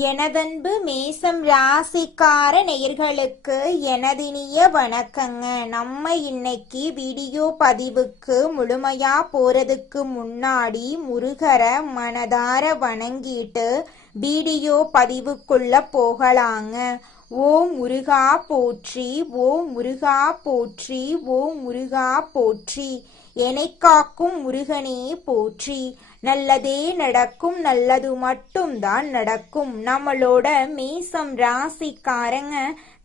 எனதன்பு மேசம் ராசிக்கார நேயர்களுக்கு எனதினிய வணக்கங்க. நம்ம இன்னைக்கு வீடியோ பதிவுக்கு முழுமையா போறதுக்கு முன்னாடி முருகரை மனதார வணங்கிட்டு வீடியோ பதிவுக்குள்ள போகலாங்க. ஓம் முருகா போற்றி, ஓம் முருகா போற்றி, ஓம் முருகா போற்றி. என்னை காக்கும் முருகனே போற்றி. நல்லதே நடக்கும், நல்லது மட்டும்தான் நடக்கும். நம்மளோட மேசம் ராசிக்காரங்க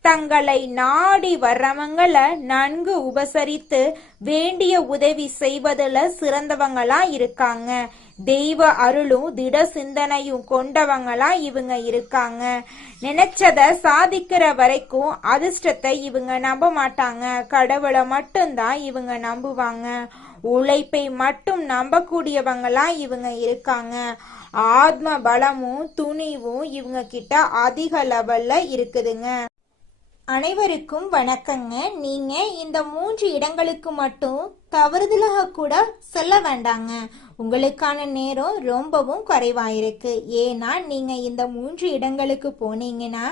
தங்களை நாடி வர்றவங்களை நன்கு உபசரித்து வேண்டிய உதவி செய்வதில் சிறந்தவங்களா இருக்காங்க. தெய்வ அருளும் திட சிந்தனையும் கொண்டவங்களா இவங்க இருக்காங்க. நினைச்சத சாதிக்கிற வரைக்கும் அதிர்ஷ்டத்தை இவங்க நம்ப மாட்டாங்க. கடவுளை மட்டும்தான் இவங்க நம்புவாங்க. உழைப்பை மட்டும் நம்பக்கூடியவங்களா இவங்க இருக்காங்க. ஆத்ம பலமும் துணிவும் இவங்க கிட்ட அதிக லெவல்ல இருக்குதுங்க. அனைவருக்கும் வணக்கங்க. நீங்க இந்த 3 இடங்களுக்கு மட்டும் தவறுதலாக கூட செல்ல வேண்டாங்க. உங்களுக்கான நேரம் ரொம்பவும் குறைவாயிருக்கு. ஏன்னா நீங்க இந்த 3 இடங்களுக்கு போனீங்கன்னா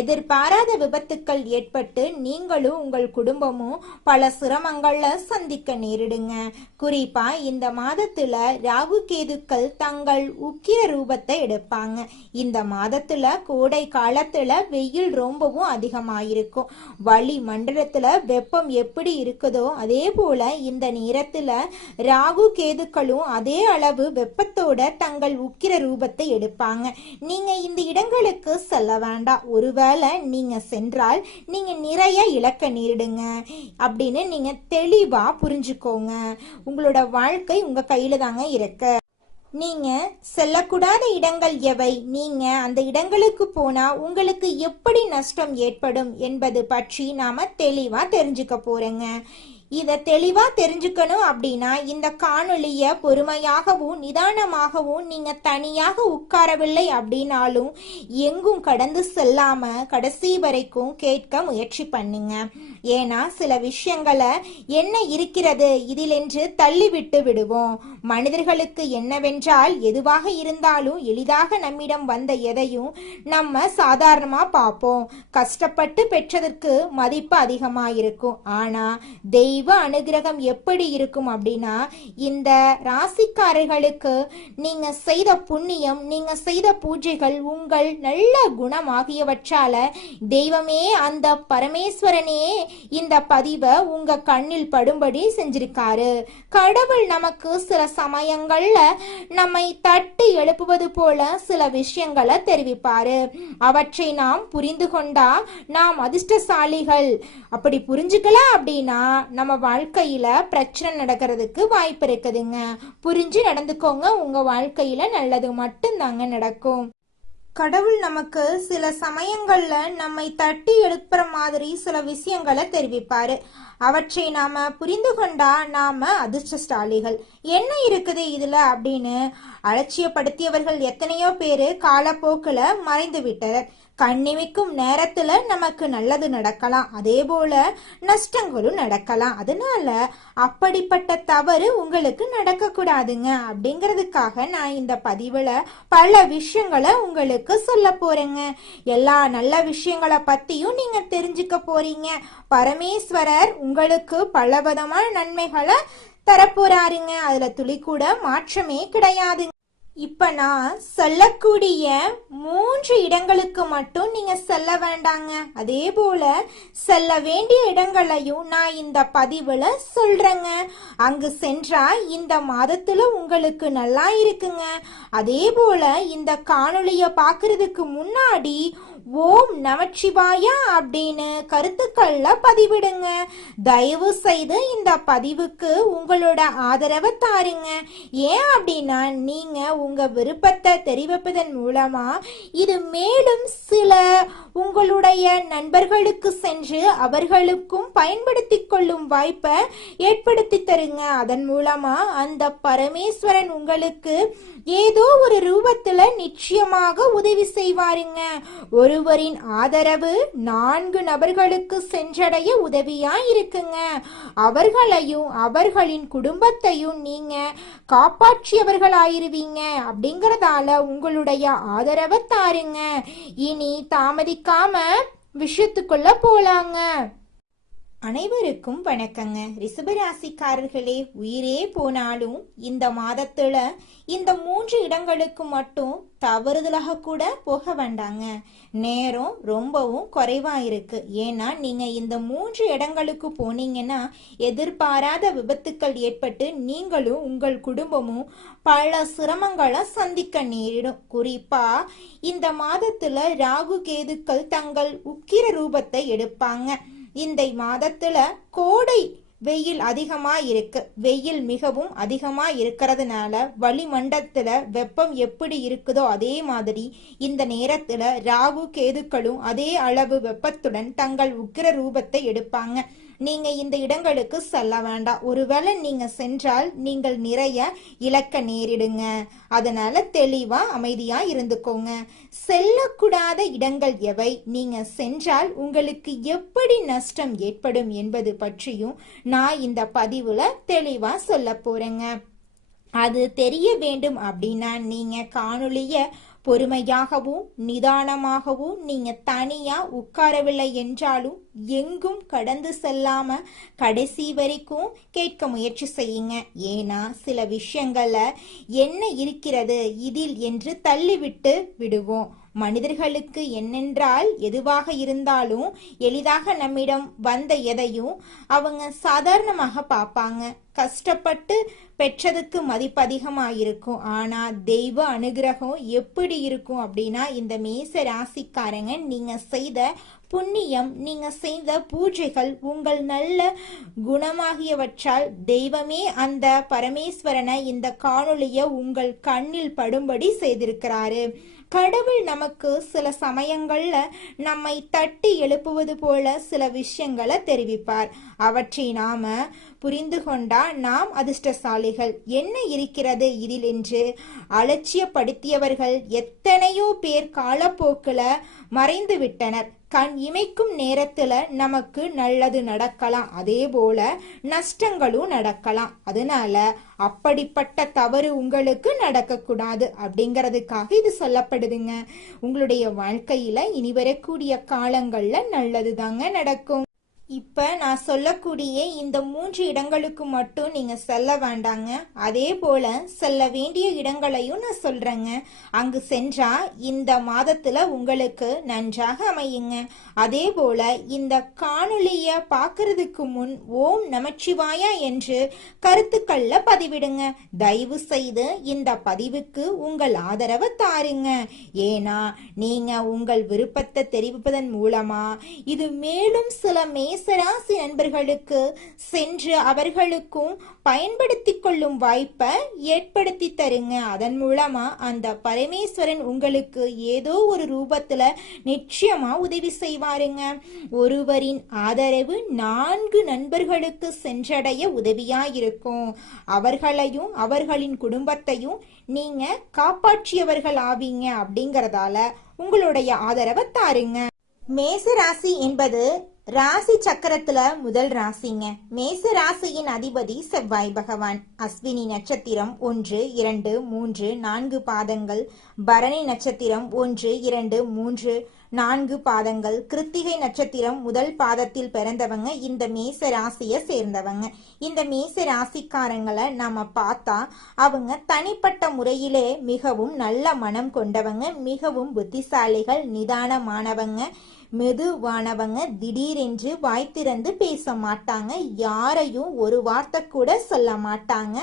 எதிர்பாராத விபத்துக்கள் ஏற்பட்டு நீங்களும் உங்கள் குடும்பமும் பல சிரமங்கள்ல சந்திக்க நேரிடுங்க. குறிப்பா இந்த மாதத்துல ராகு கேதுக்கள் தங்கள் உக்கிர ரூபத்தை எடுப்பாங்க. இந்த மாதத்துல கோடை காலத்துல வெயில் ரொம்பவும் அதிகமாயிருக்கும். வளி மண்டலத்துல வெப்பம் எப்படி இருக்குதோ அதே போல இந்த நேரத்துல ராகு கேதுக்களும் அதே அளவு வெப்பத்தோட தங்கள் உக்கிர ரூபத்தை எடுப்பாங்க. நீங்க இந்த இடங்களுக்கு செல்ல வேண்டாம். ஒருவேளை நீங்க சென்றால் நீங்க நிறைய இழக்க நேரிடுங்க அப்படின்னு நீங்க தெளிவா புரிஞ்சுக்கோங்க. உங்களோட வாழ்க்கை உங்க கையில தாங்க இருக்கு. நீங்க செல்லக்கூடாத இடங்கள் எவை, நீங்க அந்த இடங்களுக்கு போனா உங்களுக்கு எப்படி நஷ்டம் ஏற்படும் என்பது பற்றி நாம தெளிவா தெரிஞ்சுக்க போறோங்க. இதை தெளிவா தெரிஞ்சுக்கணும் அப்படின்னா இந்த காணொலிய பொறுமையாகவும் நிதானமாகவும் நீங்க தனியாக உட்காரவில்லை அப்படின்னாலும் எங்கும் கடந்து செல்லாம கடைசி வரைக்கும் கேட்க முயற்சி பண்ணுங்க. ஏன்னா சில விஷயங்களை என்ன இருக்கிறது இதில் என்று தள்ளிவிட்டு விடுவோம். மனிதர்களுக்கு என்னவென்றால் எதுவாக இருந்தாலும் எளிதாக நம்மிடம் வந்த எதையும் நம்ம சாதாரணமா பார்ப்போம். கஷ்டப்பட்டு பெற்றதற்கு மதிப்பு அதிகமா இருக்கும். ஆனா தெய்வ அனுகிரகம் எப்படி இருக்கும் அப்படின்னா இந்த ராசிக்காரர்களுக்கு நீங்க செய்த புண்ணியம், நீங்க செய்த பூஜைகள், உங்கள் நல்ல குணம் ஆகியவற்றால தெய்வமே அந்த பரமேஸ்வரனே இந்த பதிவை உங்க கண்ணில் படும்படி செஞ்சிருக்காரு. கடவுள் நமக்கு சில சமயங்கள்ல நம்மை தட்டி எழுப்புவது போல சில விஷயங்களை தெரிவிப்பாரு. அவற்றை நாம் புரிந்து கொண்டா நாம் அதிர்ஷ்டசாலிகள். அப்படி புரிஞ்சுக்கல அப்படின்னா நம்ம வாழ்க்கையில பிரச்சனை நடக்கிறதுக்கு வாய்ப்பு இருக்குதுங்க. புரிஞ்சு நடந்துக்கோங்க. உங்க வாழ்க்கையில நல்லது மட்டும் தாங்க நடக்கும். கடவுள் நமக்கு சில சமயங்கள்ல நம்மை தட்டி எழுப்புற மாதிரி சில விஷயங்களை தெரிவிப்பாரு. அவற்றை நாம புரிந்து கொண்டா நாம அதிர்ஷ்டசாலிகள். என்ன இருக்குது இதுல அப்படின்னு அலட்சியப்படுத்தியவர்கள் எத்தனையோ பேரு காலப்போக்குல மறைந்து விட்டனர். கண்ணிமைக்கும் நேரத்துல நமக்கு நல்லது நடக்கலாம், அதே போல நஷ்டங்களும் நடக்கலாம். அதனால அப்படிப்பட்ட தவறு உங்களுக்கு நடக்க கூடாதுங்க. அப்படிங்கிறதுக்காக நான் இந்த பதிவுல பல விஷயங்களை உங்களுக்கு சொல்ல போறேங்க. எல்லா நல்ல விஷயங்களை பத்தியும் நீங்க தெரிஞ்சுக்க போறீங்க. பரமேஸ்வரர் உங்களுக்கு பலவிதமான நன்மைகளை தரப்போறாருங்க. அதுல துளி கூட மாற்றமே கிடையாது. இப்ப நான் சொல்லக்கூடிய 3 இடங்களுக்கு மட்டும் நீங்க செல்ல வேண்டாங்க. அதே போல செல்ல வேண்டிய இடங்களையும் நான் இந்த பதிவுல சொல்றேங்க. அங்கு சென்றா இந்த மாதத்துல உங்களுக்கு நல்லா இருக்குங்க. அதே போல இந்த காணொளிய பாக்குறதுக்கு முன்னாடி ஓம் நமச்சிவாயா அப்படின்னு கருத்துக்கள்ல பதிவிடுங்க. தயவு செய்து இந்த பதிவுக்கு உங்களோட ஆதரவை தாருங்க. ஏன் அப்படின்னா நீங்க உங்க விருப்பத்தை தெரிவிப்பதன் மூலமா இது மேலும் சில உங்களுடைய நண்பர்களுக்கு சென்று அவர்களுக்கும் பயன்படுத்தி கொள்ளும் வாய்ப்பை ஏற்படுத்தி தருங்க. அதன் மூலமா அந்த பரமேஸ்வரன் உங்களுக்கு ஏதோ ஒரு ரூபத்துல நிச்சயமாக உதவி செய்வாருங்க. ஒருவரின் ஆதரவு 4 நபர்களுக்கு சென்றடைய உதவியா இருக்குங்க. அவர்களையும் அவர்களின் குடும்பத்தையும் நீங்க காப்பாற்றியவர்களாயிருவீங்க. அப்படிங்கறதால உங்களுடைய ஆதரவை தாருங்க. இனி தாமதிக்காம விஷயத்துக்குள்ள போலாங்க. அனைவருக்கும் வணக்கங்க. ரிஷபராசிக்காரர்களே, உயிரே போனாலும் இந்த மாதத்துல இந்த 3 இடங்களுக்கு மட்டும் தவறுதலாக கூட போக வேண்டாங்க. நேரம் ரொம்பவும் குறைவா இருக்கு. ஏன்னா நீங்க இந்த 3 இடங்களுக்கு போனீங்கன்னா எதிர்பாராத விபத்துக்கள் ஏற்பட்டு நீங்களும் உங்கள் குடும்பமும் பல சிரமங்களை சந்திக்க நேரிடும். குறிப்பா இந்த மாதத்துல ராகு கேதுக்கள் தங்கள் உக்கிர ரூபத்தை எடுப்பாங்க. இந்த மாதத்துல கோடை வெயில் அதிகமா இருக்கு. வெயில் மிகவும் அதிகமா இருக்கிறதுனால வளிமண்டலத்துல வெப்பம் எப்படி இருக்குதோ அதே மாதிரி இந்த நேரத்துல ராகு கேதுக்களும் அதே அளவு வெப்பத்துடன் தங்கள் உக்கிர ரூபத்தை எடுப்பாங்க. நீங்க இந்த இடங்களுக்கு செல்ல வேண்டாம். ஒருவேளை நீங்க சென்றால் நீங்கள் நிறைய இழக்க நேரிடுங்க. அதனால தெளிவா அமைதியா இருந்துக்கோங்க. செல்லக்கூடாத இடங்கள் எவை, நீங்க சென்றால் உங்களுக்கு எப்படி நஷ்டம் ஏற்படும் என்பது பற்றியும் நான் இந்த பதிவுல தெளிவா சொல்ல போறேங்க. அது தெரிய வேண்டும் அப்படின்னா நீங்க காணொளிய பொறுமையாகவும் நிதானமாகவும் நீங்க தனியா உட்காரவில்லை என்றாலும் எங்கும் கடந்து செல்லாம கடைசி வரைக்கும் கேட்க முயற்சி செய்யுங்க. ஏன்னா சில விஷயங்கள்ல என்ன இருக்கிறது இதில் என்று தள்ளிவிட்டு விடுவோம். மனிதர்களுக்கு என்னென்றால் எதுவாக இருந்தாலும் எளிதாக நம்மிடம் வந்த எதையும் அவங்க சாதாரணமாக பார்ப்பாங்க. கஷ்டப்பட்டு பெற்றதுக்கு மதிப்பு அதிகமாயிருக்கும். ஆனா தெய்வ அனுகிரகம் எப்படி இருக்கும் அப்படின்னா இந்த மேச ராசிக்காரங்க நீங்க செய்த புண்ணியம், நீங்க செய்த பூஜைகள், உங்கள் நல்ல குணமாகியவற்றால் தெய்வமே அந்த பரமேஸ்வரனை இந்த காணொளிய உங்கள் கண்ணில் படும்படி செய்திருக்கிறாரு. கடவுள் நமக்கு சில சமயங்கள்ல நம்மை தட்டி எழுப்புவது போல சில விஷயங்களை தெரிவிப்பார். அவற்றை நாம புரிந்து கொண்டா நாம் அதிர்ஷ்டசாலிகள். என்ன இருக்கிறது இதில் என்று அலட்சியப்படுத்தியவர்கள் எத்தனையோ பேர் காலப்போக்குல மறைந்து விட்டனர். கண் இமைக்கும் நேரத்துல நமக்கு நல்லது நடக்கலாம், அதே போல நஷ்டங்களும் நடக்கலாம். அதனால அப்படிப்பட்ட தவறு உங்களுக்கு நடக்க கூடாது அப்படிங்கறதுக்காக இது சொல்லப்படுதுங்க. உங்களுடைய வாழ்க்கையில இனி வரக்கூடிய காலங்கள்ல நல்லது தாங்க நடக்கும். இப்ப நான் சொல்லக்கூடிய இந்த 3 இடங்களுக்கு மட்டும் நீங்க செல்ல வேண்டாங்க. அதே போல செல்ல வேண்டிய இடங்களையும் நான் சொல்றேங்க. அங்கு சென்றா இந்த மாதத்துல உங்களுக்கு நன்றாக அமையுங்க. அதே போல இந்த காணொளிய பார்க்கறதுக்கு முன் ஓம் நமச்சிவாயா என்று கருத்துக்கள்ல பதிவிடுங்க. தயவு செய்து இந்த பதிவுக்கு உங்கள் ஆதரவை தாருங்க. ஏன்னா நீங்க உங்கள் விருப்பத்தை தெரிவிப்பதன் மூலமா இது மேலும் சில மேசராசி நண்பர்களுக்கு சென்று அவர்களுக்கும் பயன்படுத்தி கொள்ளும் வாய்ப்பை ஏற்படுத்தி தருங்க. அதன் மூலமா அந்த பரமேஸ்வரன் உங்களுக்கு ஏதோ ஒரு ரூபத்துல நிச்சயமா உதவி செய்வாருங்க. ஒருவரின் ஆதரவு 4 நண்பர்களுக்கு சென்றடைய உதவியாயிருக்கும். அவர்களையும் அவர்களின் குடும்பத்தையும் நீங்க காப்பாற்றியவர்கள் ஆவீங்க. அப்படிங்கறதால உங்களுடைய ஆதரவை தாருங்க. மேச ராசி என்பது ராசி சக்கரத்துல முதல் ராசிங்க. மேச ராசியின் அதிபதி செவ்வாய் பகவான். அஸ்வினி நட்சத்திரம் 1, 2, 3, 4 பாதங்கள், பரணி நட்சத்திரம் 1, 2, 3, 4 பாதங்கள், கிருத்திகை நட்சத்திரம் முதல் பாதத்தில் பிறந்தவங்க இந்த மேச ராசியை சேர்ந்தவங்க. இந்த மேச ராசிக்காரங்களை நாம பார்த்தா அவங்க தனிப்பட்ட முறையிலே மிகவும் நல்ல மனம் கொண்டவங்க, மிகவும் புத்திசாலிகள், நிதானமானவங்க, மெதுவானவங்க, திடீரென்று வாய் திறந்து பேச மாட்டாங்க, யாரையும் ஒரு வார்த்தை கூட சொல்ல மாட்டாங்க,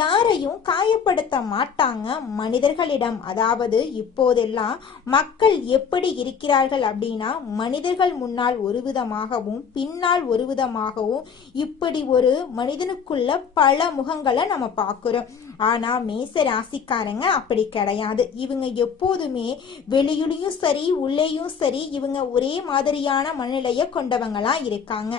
யாரையும் காயப்படுத்த மாட்டாங்க. மனிதர்களிடம், அதாவது இப்போதெல்லாம் மக்கள் எப்படி இருக்கிறார்கள் அப்படின்னா மனிதர்கள் முன்னால் ஒரு விதமாகவும் பின்னால் ஒரு விதமாகவும் இப்படி ஒரு மனிதனுக்குள்ள பல முகங்களை நம்ம பார்க்கிறோம். ஆனா மேச ராசிக்காரங்க அப்படி கிடையாது. இவங்க எப்போதுமே வெளியிலையும் சரி உள்ளேயும் சரி இவங்க ஒரே மாதிரியான மனநிலையை கொண்டவங்களா இருக்காங்க.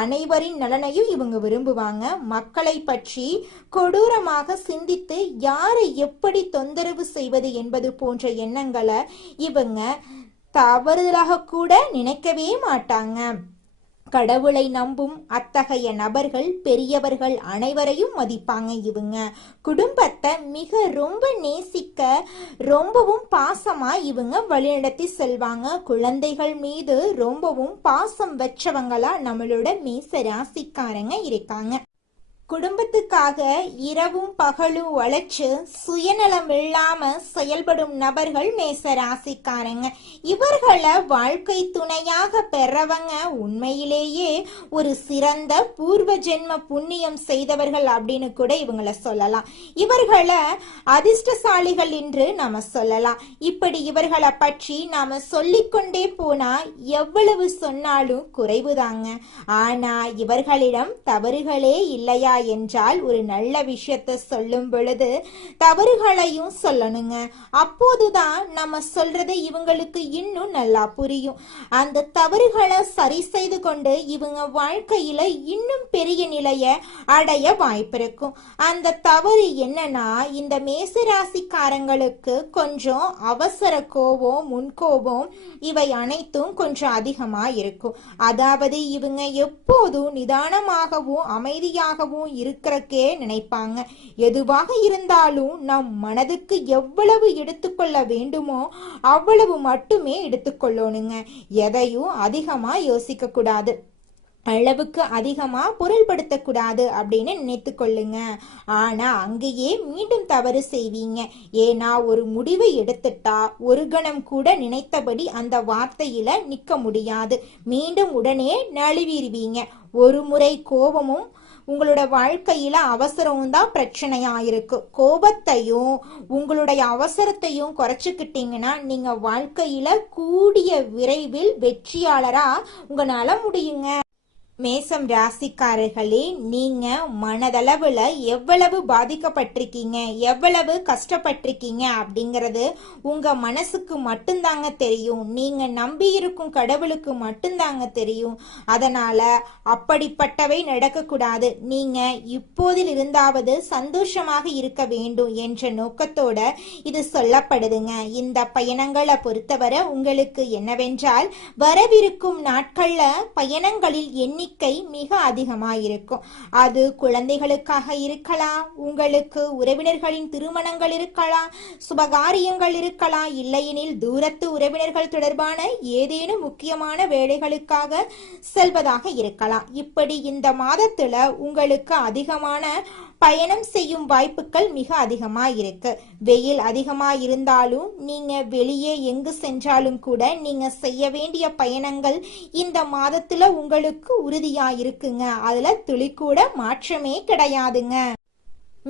அனைவரின் நலனையும் இவங்க விரும்புவாங்க. மக்களை பற்றி கொடூரமாக சிந்தித்து யாரை எப்படி தொந்தரவு செய்வது என்பது போன்ற எண்ணங்களை இவங்க தவறுதலாக கூட நினைக்கவே மாட்டாங்க. கடவுளை நம்பும் அத்தகைய நபர்கள் பெரியவர்கள் அனைவரையும் மதிப்பாங்க. இவங்க குடும்பத்தை ரொம்ப நேசிக்க ரொம்பவும் பாசமா இவங்க வழிநடத்தி செல்வாங்க. குழந்தைகள் மீது ரொம்பவும் பாசம் வச்சவங்களா நம்மளோட மேச ராசிக்காரங்க இருக்காங்க. குடும்பத்துக்காக இரவும் பகலும் உழைச்சு சுயநலம் இல்லாம செயல்படும் நபர்கள் மேச ராசிக்காரங்க. இவர்களை வாழ்க்கை துணையாக பெறவங்க உண்மையிலேயே ஒரு சிறந்த பூர்வ ஜென்ம புண்ணியம் செய்தவர்கள் அப்படின்னு கூட இவங்களை சொல்லலாம். இவர்களை அதிர்ஷ்டசாலிகள் என்று நாம சொல்லலாம். இப்படி இவர்களை பற்றி நாம சொல்லிக்கொண்டே போனா எவ்வளவு சொன்னாலும் குறைவுதாங்க. ஆனா இவர்களிடம் தவறுகளே இல்லையா என்றால் ஒரு நல்ல விஷயத்தை சொல்லும் பொழுது தவறுகளையும் சொல்லணுங்க. அப்போதுதான் நம்ம சொல்றது இவங்களுக்கு இன்னும் நல்லா புரியும். அந்த தவறுகளை சரி செய்து கொண்டு இவங்க வாழ்க்கையில இன்னும் பெரிய நிலைய அடைய வாய்ப்பு இருக்கும். அந்த தவறு என்னன்னா, இந்த மேசராசிக்காரங்களுக்கு கொஞ்சம் அவசர கோபம், முன்கோபம் இவை அனைத்தும் கொஞ்சம் அதிகமா இருக்கும். அதாவது இவங்க எப்போதும் நிதானமாகவும் அமைதியாகவும் இருக்கிறக்கே நினைப்பாங்க. எதுவாக இருந்தாலும் நம் மனதுக்கு எவ்வளவு எடுத்துக்கொள்ள வேண்டுமோ அவ்வளவு மட்டுமே எடுத்துக்கொள்ளணுங்க. எதையும் அதிகமா யோசிக்க கூடாது, அளவுக்கு அதிகமா பொருள்படுத்தக்கூடாது அப்படின்னு நினைத்து கொள்ளுங்க. ஆனா அங்கேயே மீண்டும் தவறு செய்வீங்க. ஏன்னா ஒரு முடிவை எடுத்துட்டா ஒரு கணம் கூட நினைத்தபடி அந்த வார்த்தையில நிக்க முடியாது. மீண்டும் உடனே நழுவிடுவீங்க. ஒரு முறை கோபமும் உங்களோட வாழ்க்கையில அவசரமும் தான் பிரச்சனையா இருக்கு. கோபத்தையும் உங்களுடைய அவசரத்தையும் குறைச்சுக்கிட்டீங்கன்னா நீங்க வாழ்க்கையில கூடிய விரைவில் வெற்றியாளரா உங்களால முடியுங்க. மேசம் ராசிக்காரர்களே, நீங்க மனதளவுல எவ்வளவு பாதிக்கப்பட்டிருக்கீங்க, எவ்வளவு கஷ்டப்பட்டிருக்கீங்க அப்படிங்கிறது உங்க மனசுக்கு மட்டும்தாங்க தெரியும். நீங்க நம்பி இருக்கும் கடவுளுக்கு மட்டும்தாங்க தெரியும். அதனால அப்படிப்பட்டவை நடக்கக்கூடாது. நீங்க இப்போதில் இருந்தாவது சந்தோஷமாக இருக்க வேண்டும் என்ற நோக்கத்தோட இது சொல்லப்படுதுங்க. இந்த பயணங்களை பொறுத்தவரை உங்களுக்கு என்னவென்றால் வரவிருக்கும் நாட்கள்ல பயணங்களில் எண்ணிக்கை மிக அதிகமாயிருக்கும். அது குழந்தைகளுக்காக இருக்கலாம், உங்களுக்கு உறவினர்களின் திருமணங்கள் இருக்கலாம், சுபகாரியங்கள் இருக்கலாம், இல்லையெனில் தூரத்து உறவினர்கள் தொடர்பான ஏதேனும் முக்கியமான வேலைகளுக்காக செல்வதாக இருக்கலாம். இப்படி இந்த மாதத்துல உங்களுக்கு அதிகமான பயணம் செய்யும் வாய்ப்புகள் மிக அதிகமா இருக்கு. வெயில் அதிகமா இருந்தாலும் நீங்க வெளியே எங்கு சென்றாலும் கூட நீங்க செய்ய வேண்டிய பயணங்கள் இந்த மாதத்துல உங்களுக்கு உறுதியா இருக்குங்க. அதுல துளி கூட மாற்றமே கிடையாதுங்க.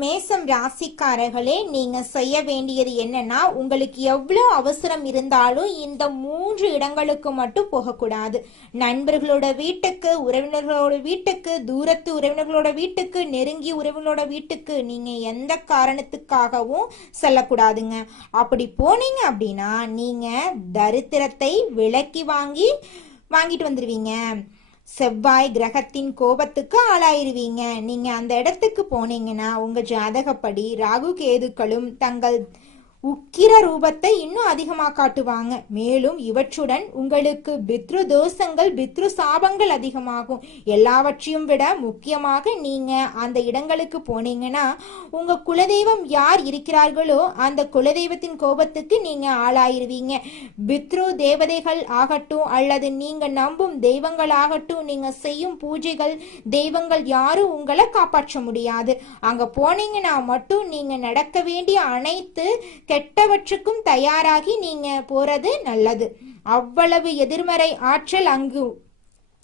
மேசம் ராசிக்காரர்களே, நீங்க செய்ய வேண்டியது என்னன்னா, உங்களுக்கு எவ்வளவு அவசரம் இருந்தாலும் இந்த 3 இடங்களுக்கு மட்டும் போகக்கூடாது. நண்பர்களோட வீட்டுக்கு, உறவினர்களோட வீட்டுக்கு, தூரத்து உறவினர்களோட வீட்டுக்கு, நெருங்கிய உறவினர்களோட வீட்டுக்கு நீங்க எந்த காரணத்துக்காகவும் செல்லக்கூடாதுங்க. அப்படி போனீங்க அப்படின்னா நீங்க தரித்திரத்தை விலக்கி வாங்கிட்டு வந்துருவீங்க. செவ்வாய் கிரகத்தின் கோபத்துக்கு ஆளாயிருவீங்க. நீங்க அந்த இடத்துக்கு போனீங்கன்னா உங்க ஜாதகப்படி ராகு கேதுக்களும் தங்கள் உக்கிர ரூபத்தை இன்னும் அதிகமா காட்டுவாங்க. மேலும் இவற்றுடன் உங்களுக்கு பித்ரு தோஷங்கள், பித்ரு சாபங்கள் அதிகமாகும். எல்லாவற்றையும் விட முக்கியமாக நீங்க அந்த இடங்களுக்கு போனீங்கன்னா உங்க குலதெய்வம் யார் இருக்கிறார்களோ அந்த குலதெய்வத்தின் கோபத்துக்கு நீங்க ஆளாயிருவீங்க. பித்ரு தேவதைகள் ஆகட்டும் அல்லது நீங்க நம்பும் தெய்வங்கள் ஆகட்டும், நீங்க செய்யும் பூஜைகள் தெய்வங்கள் யாரும் உங்களை காப்பாற்ற முடியாது. அங்க போனீங்கன்னா மட்டும் நீங்க நடக்க வேண்டிய அனைத்து கெட்டவற்றுக்கும் தயாராகி நீங்க போறது நல்லது. அவ்வளவு எதிர்மறை ஆற்றல் அங்கு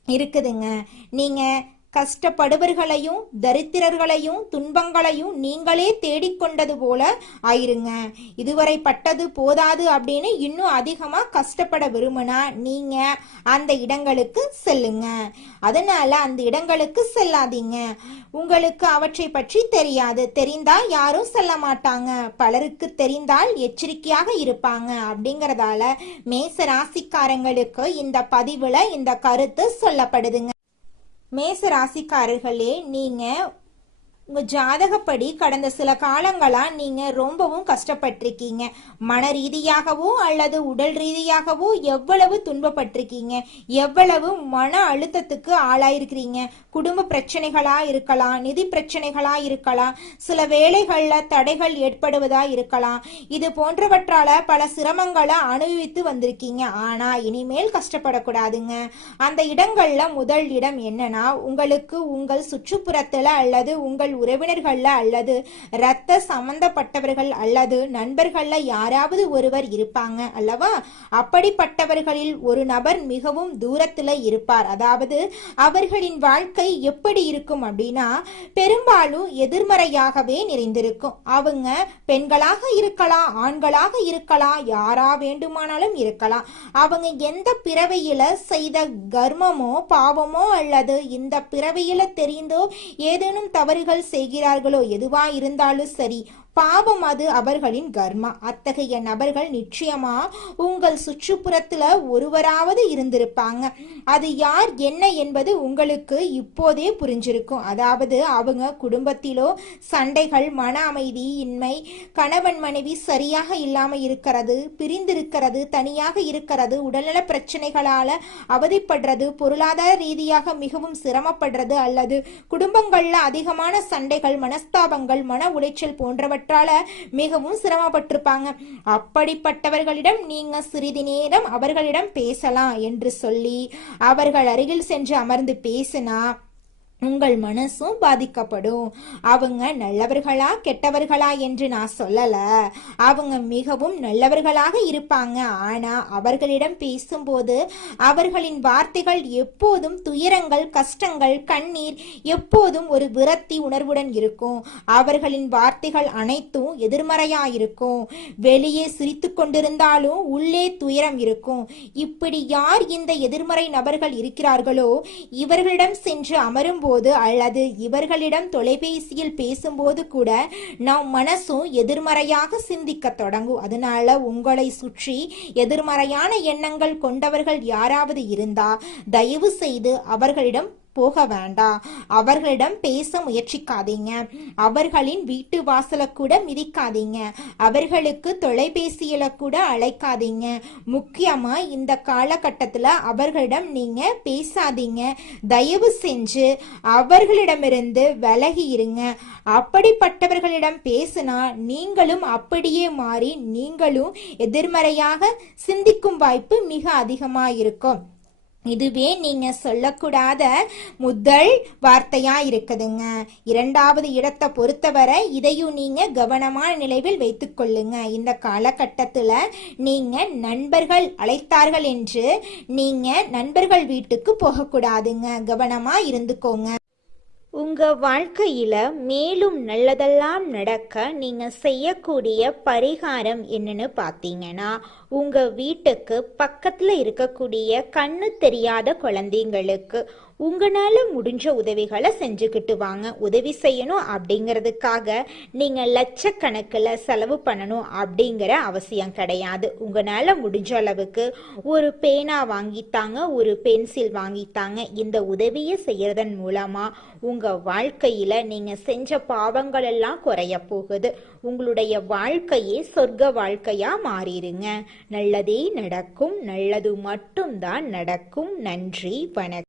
இருக்குதுங்க. நீங்க கஷ்டப்படுபவர்களையும் தரித்திரர்களையும் துன்பங்களையும் நீங்களே தேடிக்கொண்டது போல ஆயிருங்க. இதுவரை பட்டது போதாது அப்படின்னு இன்னும் அதிகமா கஷ்டப்பட விரும்பினா நீங்க அந்த இடங்களுக்கு செல்லுங்க. அதனால அந்த இடங்களுக்கு செல்லாதீங்க. உங்களுக்கு அவற்றை பற்றி தெரியாது, தெரிந்தால் யாரும் செல்ல மாட்டாங்க, பலருக்கு தெரிந்தால் எச்சரிக்கையாக இருப்பாங்க. அப்படிங்கறதால மேச ராசிக்காரங்களுக்கு இந்த பதிவுல இந்த கருத்து சொல்லப்படுதுங்க. மேச ராசிக்காரர்களே, நீங்க உங்க ஜாதகப்படி கடந்த சில காலங்களா நீங்க ரொம்பவும் கஷ்டப்பட்டிருக்கீங்க. மன ரீதியாகவோ அல்லது உடல் ரீதியாகவோ எவ்வளவு துன்பப்பட்டிருக்கீங்க, எவ்வளவு மன அழுத்தத்துக்கு ஆளாயிருக்கிறீங்க. குடும்ப பிரச்சனைகளா இருக்கலாம், நிதி பிரச்சனைகளா இருக்கலாம், சில வேலைகள்ல தடைகள் ஏற்படுவதா இருக்கலாம். இது போன்றவற்றால பல சிரமங்களை அனுபவித்து வந்திருக்கீங்க. ஆனா இனிமேல் கஷ்டப்படக்கூடாதுங்க. அந்த இடங்கள்ல முதல் இடம் என்னன்னா, உங்களுக்கு உங்கள் சுற்றுப்புறத்துல அல்லது உங்கள் உறவினர்கள்ல அல்லது இரத்த சம்பந்தப்பட்டவர்கள் அல்லது நண்பர்கள்ல யாராவது ஒருவர் இருப்பாங்க அல்லவா? அப்படிப்பட்டவர்களில் ஒரு நபர் மிகவும் தூரத்துல இருப்பார். அதாவது அவர்களின் வாழ்க்கை எப்படி இருக்கும் அப்படின்னா, பெரும்பாலும் எதிர்மறையாகவே நிறைந்திருக்கும். அவங்க பெண்களாக இருக்கலாம், ஆண்களாக இருக்கலாம், யாரா வேண்டுமானாலும் இருக்கலாம். அவங்க எந்த பிறவியில செய்த கர்மமோ பாவமோ அல்லது இந்த பிறவியில தெரிந்தோ ஏதேனும் தவறுகள் செய்கிறார்களோ, எதுவா இருந்தாலும் சரி, பாவம் அது அவர்களின் கர்மா. அத்தகைய நபர்கள் நிச்சயமா உங்கள் சுற்றுப்புறத்துல ஒருவராவது இருந்திருப்பாங்க. அது யார் என்ன என்பது உங்களுக்கு இப்போதே புரிஞ்சிருக்கும். அதாவது அவங்க குடும்பத்திலோ சண்டைகள், மன அமைதி இன்மை, கணவன் மனைவி சரியாக இல்லாம இருக்கிறது, பிரிந்திருக்கிறது, தனியாக இருக்கிறது, உடல்நல பிரச்சனைகளால அவதிப்படுறது, பொருளாதார ரீதியாக மிகவும் சிரமப்படுறது அல்லது குடும்பங்கள்ல அதிகமான சண்டைகள், மனஸ்தாபங்கள், மன உளைச்சல் போன்றவற்றால மிகவும் சிரமப்பட்டிருப்பாங்க. அப்படிப்பட்டவர்களிடம் நீங்க சிறிது நேரம் அவர்களிடம் பேசலாம் என்று சொல்லி அவர்கள் அருகில் சென்று அமர்ந்து பேசினா உங்கள் மனசும் பாதிக்கப்படும். அவங்க நல்லவர்களா கெட்டவர்களா என்று நான் சொல்லல, அவங்க மிகவும் நல்லவர்களாக இருப்பாங்க. ஆனா அவர்களிடம் பேசும்போது அவர்களின் வார்த்தைகள் எப்போதும் துயரங்கள், கஷ்டங்கள், கண்ணீர், எப்போதும் ஒரு விரக்தி உணர்வுடன் இருக்கும். அவர்களின் வார்த்தைகள் அனைத்தும் எதிர்மறையா இருக்கும். வெளியே சிரித்து கொண்டிருந்தாலும் உள்ளே துயரம் இருக்கும். இப்படி யார் இந்த எதிர்மறை நபர்கள் இருக்கிறார்களோ இவர்களிடம் சென்று அமரும் போது அல்லது இவர்களிடம் தொலைபேசியில் பேசும்போது கூட நம் மனசும் எதிர்மறையாக சிந்திக்க தொடங்கும். அதனால உங்களை சுற்றி எதிர்மறையான எண்ணங்கள் கொண்டவர்கள் யாராவது இருந்தா தயவு செய்து அவர்களிடம் போக வேண்டாம். அவர்களிடம் பேச முயற்சிக்காதீங்க. அவர்களின் வீட்டு வாசல கூட மிதிக்காதீங்க. அவர்களுக்கு தொலைபேசியில கூட அழைக்காதீங்க. முக்கியமா இந்த காலகட்டத்துல அவர்களிடம் நீங்க பேசாதீங்க. தயவு செஞ்சு அவர்களிடமிருந்து விலகி இருங்க. அப்படிப்பட்டவர்களிடம் பேசினா நீங்களும் அப்படியே மாறி நீங்களும் எதிர்மறையாக சிந்திக்கும் வாய்ப்பு மிக அதிகமா இருக்கும். இதுவே நீங்க சொல்லக்கூடாத முதல் வார்த்தையா இருக்குதுங்க. இரண்டாவது இடத்தை பொறுத்தவரை இதையும் நீங்க கவனமான நிலையில் வைத்துக் கொள்ளுங்க. இந்த காலகட்டத்துல நீங்க நண்பர்கள் அழைத்தார்கள் என்று நீங்க நண்பர்கள் வீட்டுக்கு போகக்கூடாதுங்க. கவனமா இருந்துக்கோங்க. உங்க வாழ்க்கையில மேலும் நல்லதெல்லாம் நடக்க நீங்க செய்யக்கூடிய பரிகாரம் என்னன்னு பார்த்தீங்கன்னா, உங்க வீட்டுக்கு பக்கத்துல இருக்கக்கூடிய கண்ணு தெரியாத குழந்தைங்களுக்கு உங்களால முடிஞ்ச உதவிகளை செஞ்சுக்கிட்டு வாங்க. உதவி செய்யணும் அப்படிங்கிறதுக்காக நீங்க லட்சக்கணக்கில் செலவு பண்ணணும் அப்படிங்கிற அவசியம் கிடையாது. உங்களால முடிஞ்ச அளவுக்கு ஒரு பேனா வாங்கித்தாங்க, ஒரு பென்சில் வாங்கித்தாங்க. இந்த உதவியை செய்யறதன் மூலமா உங்க வாழ்க்கையில நீங்க செஞ்ச பாவங்கள் எல்லாம் குறைய போகுது. உங்களுடைய வாழ்க்கையே சொர்க்க வாழ்க்கையா மாறிடுங்க. நல்லதே நடக்கும், நல்லது மட்டும்தான் நடக்கும். நன்றி, வணக்கம்.